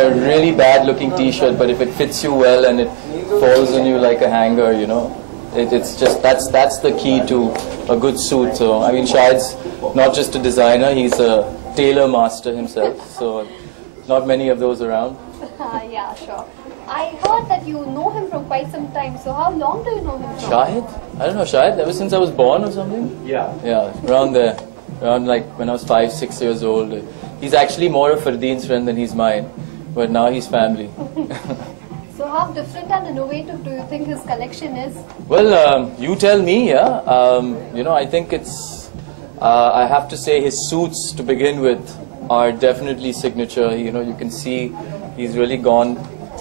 A really bad looking t-shirt, but if it fits you well and it falls on you like a hanger, you know, it's just that's the key to a good suit. So I mean, Shahid's not just a designer, he's a tailor master himself, so not many of those around. Yeah, sure. I heard that you know him from quite some time, so how long do you know him from? Shahid? I don't know, Shahid, ever since I was born or something? Yeah, around there. Around like when I was 5, 6 years old. He's actually more of Fardeen's friend than he's mine, but now he's family. So how different and innovative do you think his collection is? Well, you tell me, yeah. You know, I think it's, I have to say his suits to begin with are definitely signature. You know, you can see he's really gone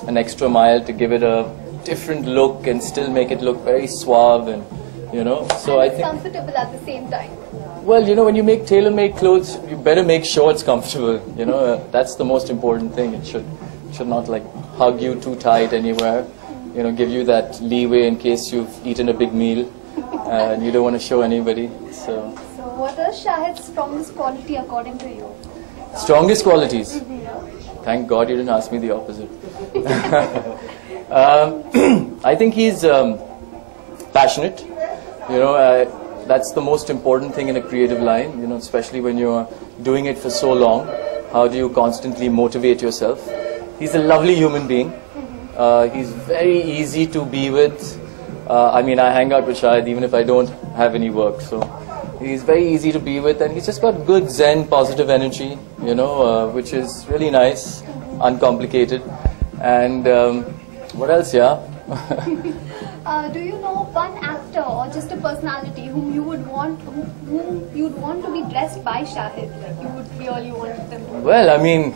an extra mile to give it a different look and still make it look very suave and, you know. So and I think comfortable at the same time. Well, you know, when you make tailor-made clothes, you better make sure it's comfortable. You know, that's the most important thing. It should not like hug you too tight anywhere. You know, give you that leeway in case you've eaten a big meal and you don't want to show anybody. So what are Shahid's strongest quality according to you? Strongest qualities? Thank God you didn't ask me the opposite. I think he's passionate. You know, that's the most important thing in a creative line, you know, especially when you're doing it for so long. How do you constantly motivate yourself? He's a lovely human being. He's very easy to be with. I mean, I hang out with Shahid even if I don't have any work. So he's very easy to be with, and he's just got good zen, positive energy, you know, which is really nice, uncomplicated. And what else, yeah? Do you know one actor or just a personality whom you would want, whom you'd want to be dressed by Shahid? Like you would really want them to. Well, I mean,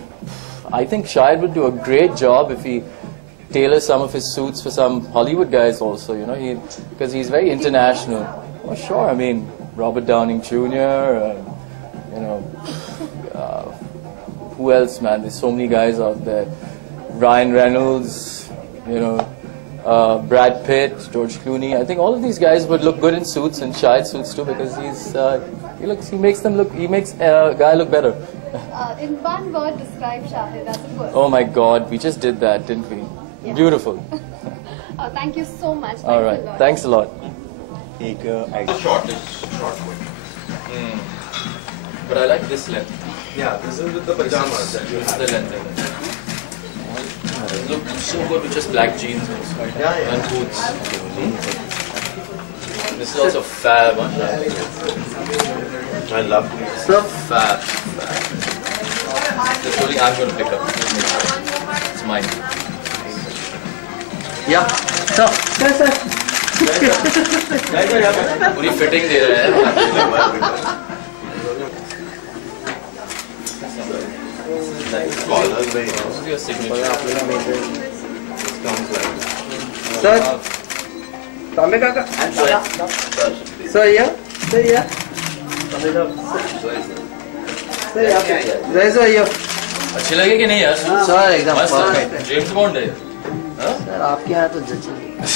I think Shahid would do a great job if he tailors some of his suits for some Hollywood guys also. You know, because he's very international. Oh, sure. I mean, Robert Downing Jr. You know, who else, man? There's so many guys out there. Ryan Reynolds. You know. Brad Pitt, George Clooney. I think all of these guys would look good in suits, and Shahid suits too, because he makes a guy look better. In one word, describe Shahid as a person. Oh my God, we just did that, didn't we? Yeah. Beautiful. Thank you so much. All right, thanks a lot. Short But I like this length. Yeah, this is with the pajamas that you This is have. the length. It looks so good with just black jeans also. Yeah. And boots. This is also fab, huh? I love this. Fab. This only I'm going to pick up. It's mine. Yeah. So, sir. पूरी fitting दे रहा है. Collars very nice. This is your signature. Sir. Tambe kaka. Sir, yeah. Sir, yeah. Sir, yeah. Where's your? अच्छी लगे कि नहीं यार? Sir, एकदम मस्त perfect. है. जेम्स बॉन्ड है. Sir, आपके यहाँ तो जचेगी.